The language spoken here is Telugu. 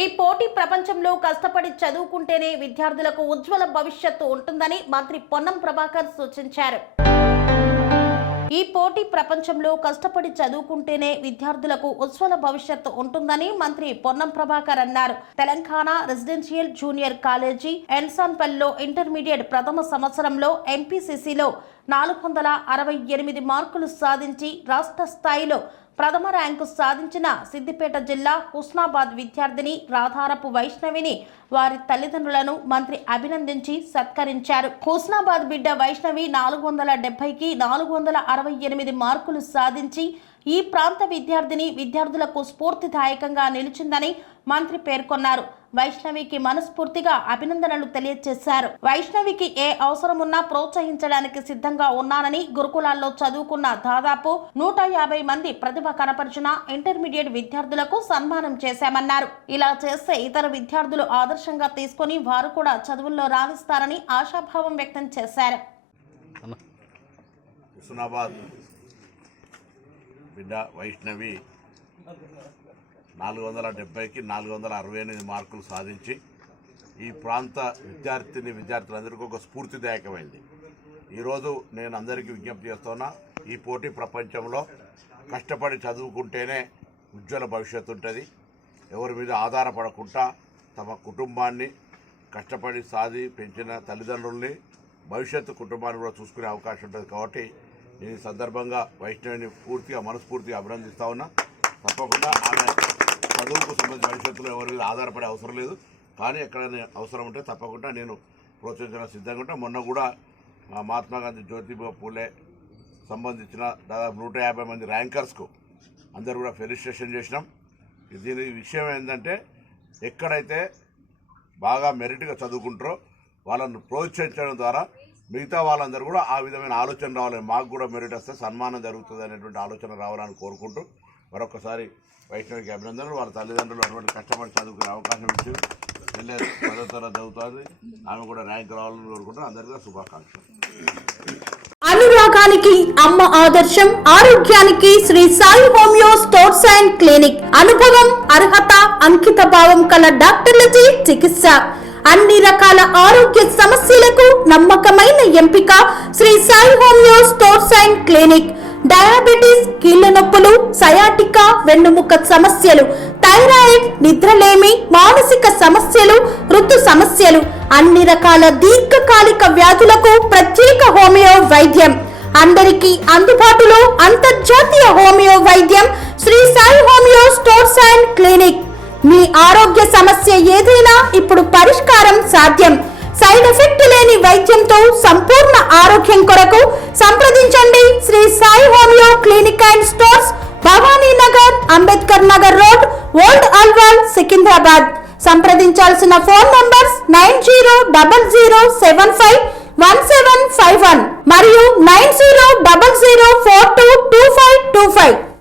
ఈ పోటీ ప్రపంచంలో కష్టపడి చదువుకుంటేనే విద్యార్థులకు ఉజ్వల భవిష్యత్తు ఉంటుందని మంత్రి పొన్నం ప్రభాకర్ సూచించారు. ఈ పోటీ ప్రపంచంలో కష్టపడి చదువుకుంటేనే విద్యార్థులకు ఉజ్వల భవిష్యత్తు ఉంటుందని మంత్రి పొన్నం ప్రభాకర్ అన్నారు. తెలంగాణ రెసిడెన్షియల్ జూనియర్ కాలేజీ ఎన్సాన్పల్లిలో ఇంటర్మీడియట్ ప్రథమ సంవత్సరంలో ఎంపీసీసీలో 468 మార్కులు సాధించి రాష్ట్ర స్థాయిలో ప్రథమ ర్యాంకు సాధించిన సిద్దిపేట జిల్లా హుస్నాబాద్ విద్యార్థిని రాధారపు వైష్ణవిని వారి తల్లిదండ్రులను మంత్రి అభినందించి సత్కరించారు. హుస్నాబాద్ బిడ్డ వైష్ణవి 470కి 468 మార్కులు సాధించి ఈ ప్రాంత విద్యార్థులకు స్ఫూర్తిదాయకంగా నిలిచిందని మంత్రి పేర్కొన్నారు. వైష్ణవికి మనస్ఫూర్తిగా అభినందనలు తెలియజేశారు. వైష్ణవికి ఏ అవసరమున్నా ప్రోత్సహించడానికి సిద్ధంగా ఉన్నానని, గురుకులాల్లో చదువుకున్న దాదాపు 150 మంది ప్రతిభ కనపరిచిన ఇంటర్మీడియట్ విద్యార్థులకు సన్మానం చేశామన్నారు. ఇలా చేస్తే ఇతర విద్యార్థులు ఆదర్శంగా తీసుకుని వారు కూడా చదువుల్లో రాణిస్తారని ఆశాభావం వ్యక్తం చేశారు. బిడ్డ వైష్ణవి 470కి 468 మార్కులు సాధించి ఈ ప్రాంత విద్యార్థులందరికీ ఒక స్ఫూర్తిదాయకమైంది. ఈరోజు నేను అందరికీ విజ్ఞప్తి చేస్తున్నా, ఈ పోటీ ప్రపంచంలో కష్టపడి చదువుకుంటేనే ఉజ్వల భవిష్యత్తు ఉంటుంది. ఎవరి మీద ఆధారపడకుండా తమ కుటుంబాన్ని కష్టపడి పెంచిన తల్లిదండ్రుల్ని భవిష్యత్తు కుటుంబాన్ని కూడా చూసుకునే అవకాశం ఉంటుంది. కాబట్టి ఈ సందర్భంగా వైష్ణవిని మనస్ఫూర్తిగా అభినందిస్తా ఉన్నా. తప్పకుండా ఆమె చదువుకు సంబంధించిన భవిష్యత్తులో ఎవరి ఆధారపడే అవసరం లేదు. కానీ ఎక్కడైనా అవసరం ఉంటే తప్పకుండా నేను ప్రోత్సహించడానికి సిద్ధంగా ఉంటాను. మొన్న కూడా మహాత్మా గాంధీ జ్యోతిబా పూలే సంబంధించిన దాదాపు 150 మంది ర్యాంకర్స్కు అందరూ కూడా ఫెలిసిటేషన్ చేసినాం. దీని విషయం ఏంటంటే, ఎక్కడైతే బాగా మెరిట్గా చదువుకుంటారో వాళ్ళను ప్రోత్సహించడం ద్వారా మిగతా వాళ్ళందరూ కూడా ఆ విధమైన ఆలోచన రావాలని, మాకు కూడా మెరిట్ వస్తే సన్మానం జరుగుతుంది అనేటువంటి ఆలోచన రావాలని కోరుకుంటూ మరొకసారి వైష్ణవికి అభినందనలు. వాళ్ళ తల్లిదండ్రులు అటువంటి కష్టపడి చదువుకునే అవకాశం ఇచ్చి వెళ్ళే 10వ తరగతి చదువుతుంది. ఆమె కూడా ర్యాంక్ రావాలని కోరుకుంటూ అందరికీ శుభాకాంక్షలు. అనురాగానికి అమ్మ ఆదర్శం, ఆరోగ్యానికి Shri Sai homeo stores and clinic. అనుభవం, అర్హత, అంకిత భావం కల డాక్టర్లచే చికిత్స. అన్ని రకాల ఆరోగ్య సమస్యలకు నమ్మకమైన ఎంపిక Shri Sai homeo stores and clinic. Diabetes, కీళ్ల నొప్పులు, సయాటికా, వెన్నుముక సమస్యలు, థైరాయిడ్, నిద్రలేమి, మానసిక సమస్యలు, ఋతు సమస్యలు, అన్ని రకాల దీర్ఘకాలిక వ్యాధులకు ప్రత్యేక హోమియో వైద్యం. అందరికీ అందుబాటులో అంతర్జాతీయ హోమియో వైద్యం Shri Sai homeo stores and clinic. మీ ఆరోగ్య సమస్య ఏదైనా ఇప్పుడు పరిష్కారం సాధ్యం. సైడ్ ఎఫెక్ట్ లేని వైద్యంతో సంపూర్ణ ఆరోగ్యం కొరకు సంప్రదించండి Shri Sai homeo clinic and stores, Bhavani Nagar, Ambedkar Nagar road, old Alwal, Secunderabad. సంప్రదించాల్సిన ఫోన్ నంబర్స్ 9000751751 మరియు 9000422525.